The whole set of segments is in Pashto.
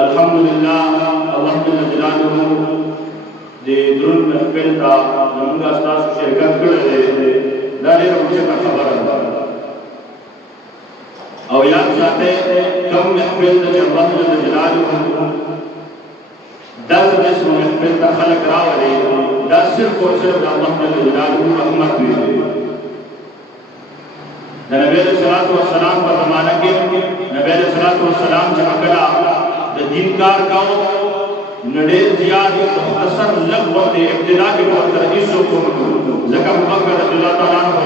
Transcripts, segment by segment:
الحمدلله الله جل جلاله دې درون محفل ته زموږ استاد شرکت کړی دی دا ډېره اوچته خبره ده او یاد ساتئ کوم محفل ته چې الله جل جلاله داسې قسم محفل ته خلک راولي دا صرف او صرف د الله جل جلاله رحمت وي د نبی علیہ الصلوۃ والسلام په زمانه کې نبی علیہ الصلوۃ والسلام چې عقلا د دین کار کاو نړۍ زیات مختصر لږ وخت ابتدا کې ورته هیڅ کوم ځکه بکر رضی الله تعالی عنہ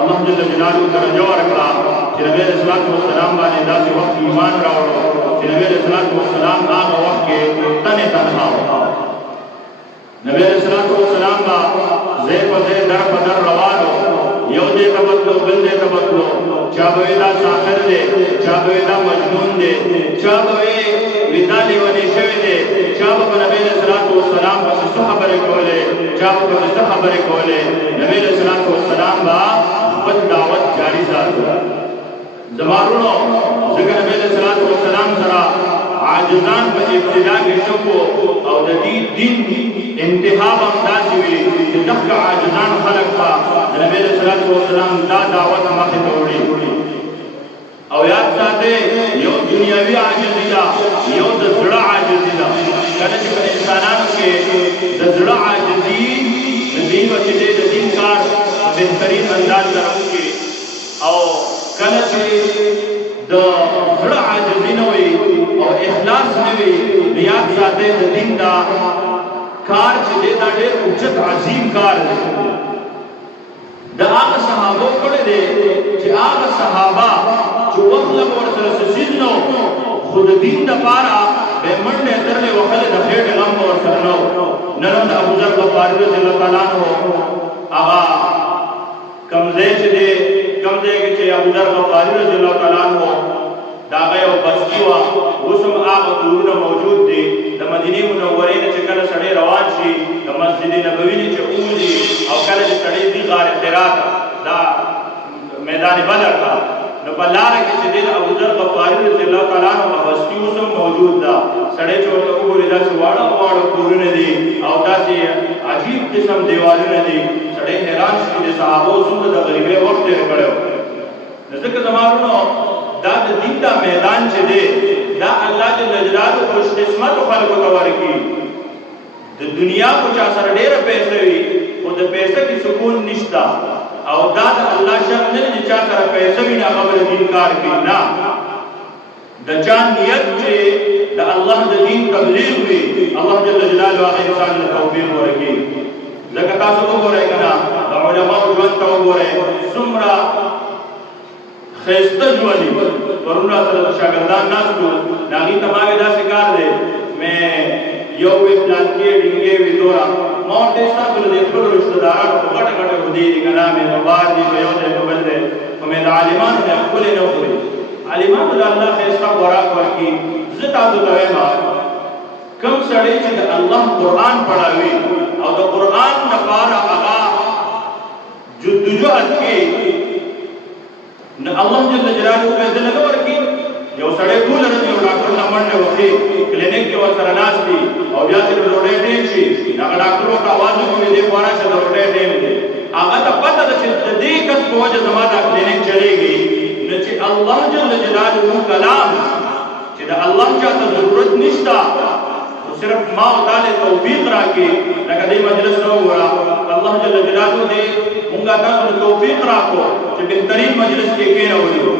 الله جل جلاله درجه ورکړه چې نبی علیہ الصلوۃ والسلام باندې داسې وخت ایمان راوړو چې نبی علیہ الصلوۃ والسلام هغه وخت کې تنها و نبی علیہ الصلوۃ والسلام با زې په دې در په در روانو یو دې تبدلو بل دې تبدلو چا به دا ساحر دې چا به دا مجنون دې چا به ودا لیونی شوی دې چا به نبی علیہ الصلوۃ والسلام په څه خبرې کولې چا به څه خبرې کولې نبی علیہ الصلوۃ والسلام با خپل دعوت جاری ساتو زمارونو څنګه نبی علیہ الصلوۃ والسلام سره عاجزان په ابتدا کې شکو او د دې دین انتها هم داسې وي چې دغه عاجزان خلق په نبی علیہ الصلوۃ والسلام دا دعوت مخې ته وړي او یاد ساتئ یو دنیاوي عاجزي ده یو د زړه عاجزي ده کله چې په انسانانو کې د زړه عاجزي د دین وسیلې د دین کار بهترین انداز سره وکړي او کله چې د زړه عاجزي نه وي او اخلاص نه وي یاد ساتئ د دین دا کار چې دا ډېر اوچت عظیم کار دی دا هغه صحابه کړی دی چې هغه صحابه چې وخت له ورسره سیز نو خود دین دپاره به منډې ترلې وهلې د خېټې غم به ورسره نه و نن د ابوذر غفاري رضی الله تعالی عنه هغه کوم ځای چې دی کوم ځای کې چې ابوذر غفاري رضی الله تعالی عنه دا هغه یو بستي وه اوس هم هغه کورونه موجود دي د مدینې منورې نه چې کله سړی روان شي د مسجد نبوي نه چې ووځي او کله چې سړی ځي غار حرا ته دا میدان بدر ته نو په لاره کې چې دی د ابوذر غفاري رضی الله تعالی عنه بستي اوس هم موجود ده سړی چې ورته وګوري داسې واړه واړه کورونه دي او داسې عجیب قسم دیوالونه دي سړی حیران شي د صحابو څومره د غریبۍ وخت تېر کړی و نو ځکه زما وروڼو دا د دین دا میدان چې دی دا الله جل جلاله خوش قسمت خلکو ته ورکړي د دنیا کو چا سره ډېره پیسې وي خو د پیسې کې سکون نشته او دا د الله شان نه چې چا سره پیسې وي نه هغه به دین کار کوي نه د چا نیت چې د الله د دین تبلیغ وي الله جل جلاله هغه انسان ته توفیق ورکړي ځکه تاسو وګورئ که نه د علماو ژوند ته وګورئ څومره خیسته ژوند پرونه سره شاګردان ناست وو د هغې ته ما وې داسې کار دی مې یو وې پلانکې ډینګې وې دورا ما ورته ستاسو د خپلو رشتهدارانو په غټه غټه خدۍ دي که نه مې په بار دي په یو ځای په بل ځای خو مې د عالمانو نه ښکلې نه خوري عالمانو د الله ښایسته خوراک ورکړي زه تاسو ته وایم کوم سړی چې د الله قرآن پړاوي او د قرآن لپاره هغه جدوجهد کوي نو الله جل جلاله به دې نه ورکړي یو سړی ټول ورځ یو ډاکټر ته منډه وکړي کلینیک کې ورسره ناست وي او بیا چې ډوډۍ ټیم شي هغه ډاکټر ورته اواز وکړي دې خورا چې د ډوډۍ ټیم دی هغه ته پته ده چې د دې کس په وجه زما دا کلینیک چلېږي نو چې الله جل جلاله کلام چې د الله چاته ضرورت نشته صرف ما او تعالی توفیق راکړي لکه دې مجلس ته وګوره الله جل جلاله دې مونږه تاسو ته توفیق راکړو چې بهترین مجلس کې کېنولو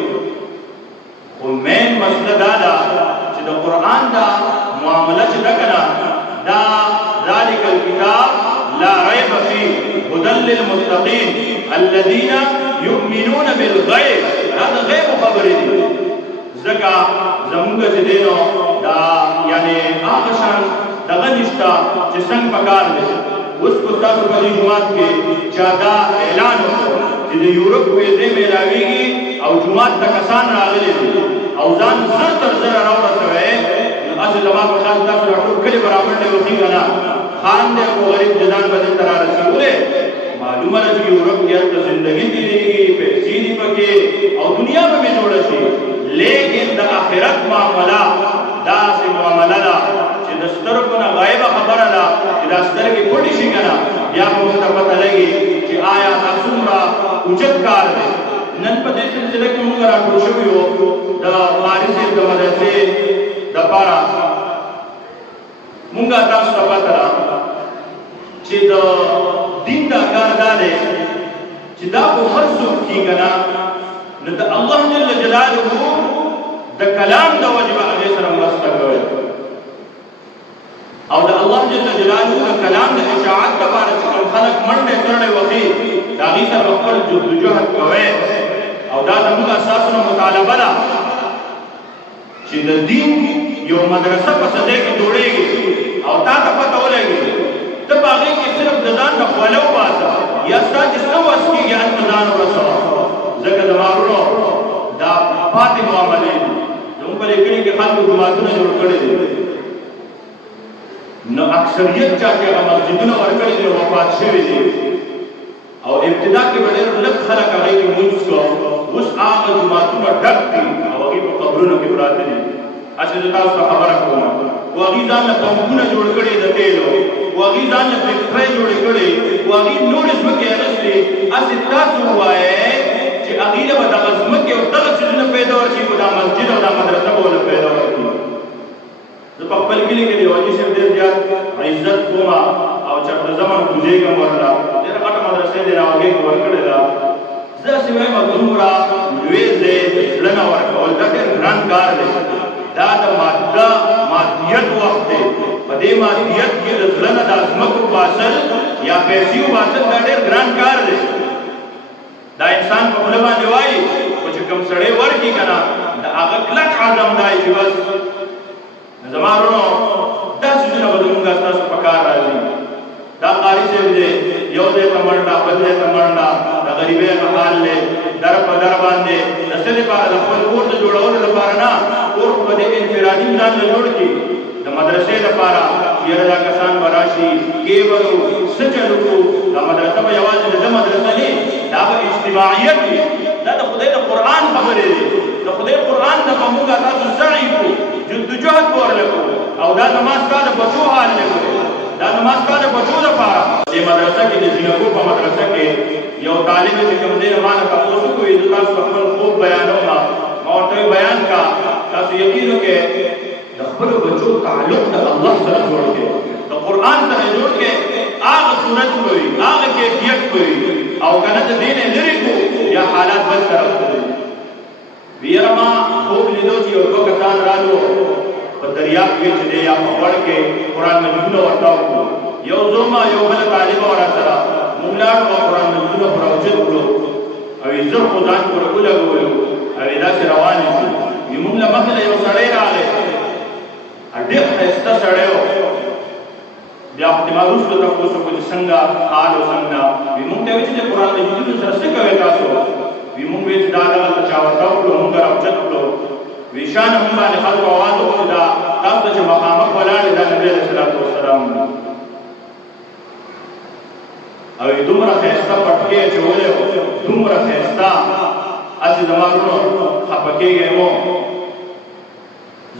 خو مین مسله دا ده چې د قرآن دا معامله چې ده که نه دا ذلک الکتاب لا ریب فیه هدی للمتقین الذین یؤمنون بالغیب دا د غیب خبرې دي ځکه زمونږ چې دی نو دا یعنی هغه شان دغه نشته چې څنګه پکار دی اوس کو تاسو په دې جومات کې چا دا اعلان وکړو چې د یورپ ویزې میلاویږي او جومات ته کسان راغلي دي او ځان زر تر زره راورسوئ نو هسې زما په خیال تاسو ټول کلي برابر دی وځي که نه خان دی او غریب د ځان به دلته رارسېدلی معلومه ده چې یورپ کې هلته زندګي تېرېږي پیسې دي پکې او دنیا به مې جوړه شي لیکن د آخرت معامله داسې معامله ده چې د سترګو نه غایبه خبره ده چې دا سترګې پټې شي که نه بیا به موږ ته پته لګي چې آیا دا څومره اوچت کار دی. نن په دې سلسله کې موږ راټول شوي وو د قاري صاحب د مدرسې دپاره. موږ تاسو ته پته ده چې د دین دا کار دا دی چې دا خو هر څوک کي که نه نو د الله جل جلاله د کلام د وجې به هغې سره مرسته کوي او د الله جل جلاله د کلام د اشاعت لپاره چې کوم خلک منډې کړی وهي د هغې سره به خپل جهد کوئ او دا زموږ اساسو نه مطالبه ده چې د دین یو مدرسه په صدۍ کې جوړېږي او تا ته پته ولګي ته په هغې کې صرف د ځان نه خوله وباسه یا ستا چې څه وس کېږي هلته ځان ورسوه. ځکه زما وروڼو دا پاتې معاملې دي. زموږ په دې کلي کې خلکو جوماتونه جوړ کړي دي نو اکثریت چا چې هغه مسجدونه ورکړي دي وفات شوي دي او ابتدا کې به ډېر لږ خلک هغې کې لمونځ کوو. اوس هغه جوماتونه ډک دي او هغې په قبرونو کې پراته دي. هسې زه تاسو ته خبره کوم و هغې ځان له پمپونه جوړ کړي د تیلو و هغې ځان له فیکټرۍ جوړې کړي و هغې نورې ځمکې اخیستې. هسې تاسو ووایئ چې هغې له به دغه ځمکې او دغه څیزونه پیدا ورکړي خو دا مسجد او دا مدرسه به ورله پیدا ورکړي. زه په خپل کلي کې د یو حاجي صاحب ډېر زیات عزت کوم او چرته زمن کوزېږم ورله ډېره غټه مدرسه یې د راوګۍ کې ورکړې ده. زه هسې وایم دومره لوی ځای زړه نه ورکول دا ډېر ګران کار دی. دا د مادیت وخت دی. په دې مادیت کې د زړه نه دا ځمکه وباسل یا پیسې وباسل دا ډېر ګران کار دی. دا انسان په خوله باندې وایي خو چې کوم سړی ورکړي که نه د هغه کلک عزم دی چې بس زما وروڼو دا څیزونه به زموږ ستاسو په کار راځي. دا قاري صاحب دی یو ځای ته منډه بل ځای ته منډه د غریبۍ هغه حال دی در په در باندې د څه لپاره د خپل کور د جوړولو لپاره نه کور خو به د انفرادي ځان له جوړ کړي د مدرسې لپاره یاره دا کسان به راشي کې به څه چل وکړو. دا مدرسه به یوازې د ده مدرسه نه دا به اجتماعیت وي. دا د خدای د قرآن خبرې دي. د خدای قرآن ته به موږ تاسو سعی کړو جدوجهد به ورله کړو او دا زما ستا د بچو حال نه کړو. دا زما ستا د بچو دپاره دې مدرسه کې د جینکو په مدرسه کې یو طالب چې کوم دی ما نه تپوس وکړو زه تاسو ته خپل خوب بیانوم ما ورته بیان کا تاسو یقین وکړئ د خپلو بچو تعلق د الله سره جوړ کړئ د قرآن سره جوړ کړئ هغه صورت به وي هغه کیفیت به وي او که نه د دې نه لرې کړو یا حالات بل طرف ته ځي. ویره ما خوب لیدو چې یو دوه کسان رالو په دریاب کې چې دی یا په غوړ کې قرآن مجیدونه ورته وکړو. یو زوما یو بله طالبه ور سره موږ لاړو او قرآن مجیدونه پر اوچت کړو او یې زه خو ځان پورې ولګولو او یې داسې روانې شو. وي موږ له مخې له یو سړی راغی ډېر ښایسته سړی و. بیا خو دې ما وروسته تپوس وکړو چې څنګه حال و څنګه وي موږ ته وایي چې د قرآن مجیدونو سره څه کوئ تاسو وي موږ وایي چې دا دغلته چا ورته وکړو موږ راوچت کړو. وي شانه موږ باندې خلکو اواز وکړو چې دا تاسو ته چې مخامخ ولاړ دا نبي علیه الصلاة والسلام او دومره ښایسته پټکې اچولی و دومره ښایسته هسې زما وروڼو خفه کېږئ مو.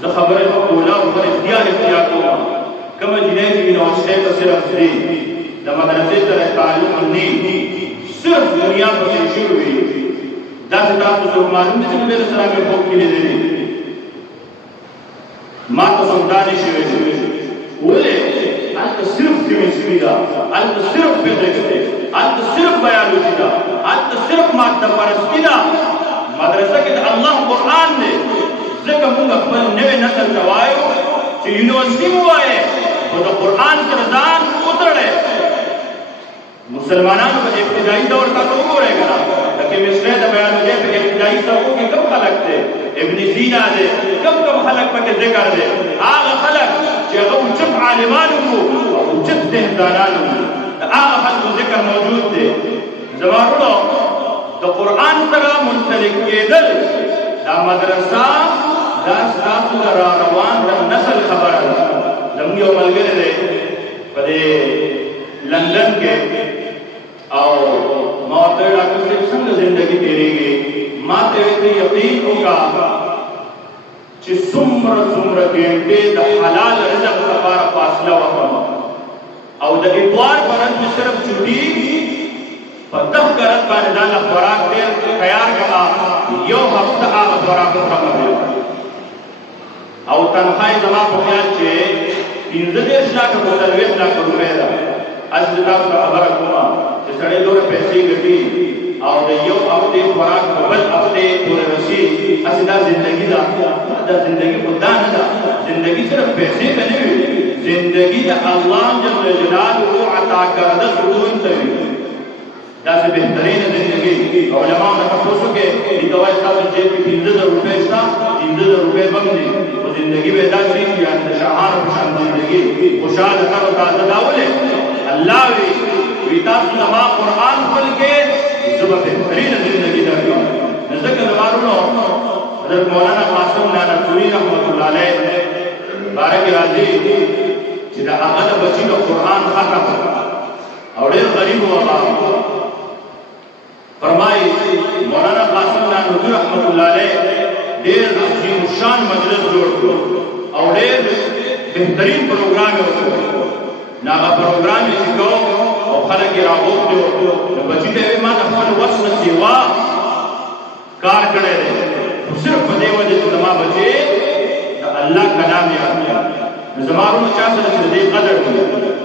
زه خبرې ښه کوله او خبرې احتیاط کوم. کومه جینۍ چې یونیورسټۍ ته صرف ځي د مدرسې سره تعلق نه صرف دنیا پسې شوي وي داسې تاسو څوک معلوم دي چې نبي علیه السلام یې خوب کې لیدلي ما ته څوک دا نه شي ویلی. ولې هلته صرف کیمستري ده هلته صرف فزیکس دی هلته صرف بیالوجي ده هلته صرف ماده پرستي ده. مدرسه کې د الله قرآن دی. ځکه موږ خپل نوی نسل ته وایو چې یونیورسټي ووایې خو د قرآن سره ځان وتړی. مسلمانانو په ابتدایي دور تاسو وګورئ که نه د کیمسټرۍ د بیالوجۍ په ابتدایي صفحو کې کوم خلک دی ابن سینا دی کوم خلک پکې ذکر دی هغه خلک چې هغه اوچت عالمانو وو او اوچت ذهندانانو وو د هغه خلکو ذکر موجود دی. زما وروڼو د قرآن سره منسلک کېدل دا مدرسه دا ستاسو د راروان د نسل خبره ده. زموږ یو ملګری دی په دې لندن کې او ما ورته ویل ډاکټر صاحب څنګه زندګي تېرېږي. ما ته یې یقین وکړه چې څومره څومره ګنټې د حلال رزق لپاره فاصله وکړم او د اتوار پر ورځ مې صرف چوټي په دغه ګرد باندې دا خوراک ډېر تیار کړه یو هفته هغه خوراک وکړم او تنخواه زما په خیال چې 15 لک او 40 لک روپۍ ده. اصل تاسو ته خبره کومه چې سړی دومره پیسې ګټي او د یو هفتې خوراک په بل هفتې پورې رسي. اصل دا زندګي ده، دا زندګي خو دا نه ده. زندګي صرف پیسې ته نه وي، زندګي د الله جل جلاله عطا کرده سکون ته وي. داسې بهترینه زندګي علماو نه تاسو کې دي کوي تاسو چې 15000 روپۍ شته 15000 روپۍ باندې او زندګي به داسې چې د شاهانو په شان زندګي خوشاله تر تازه داولې الله وی تاسو زما قرآن خپل کې زما بهترینه زندګي درکوم. ځکه زمارونو حضرت مولانا قاسم نانوتوی رحمت الله علیه بارک راځي چې دا هغه د بچی د قرآن ختم او ډېر غریب و هغه فرمایي مولانا قاسم نانوتوی رحمت الله علیه ډېر عظیم شان مجلس جوړ کړ او ډېر بهترین پروګرام یې وکړ. هغه پروګرام یې کو او خلک یې راغوښتي نو بچي ته یې ما د خپل وس نه سیوا کار کړی دی خو صرف په دې وجه چې زما بچې د الله کلام یاد کړي. نو زما ورونو چا سره چې د دې قدر وي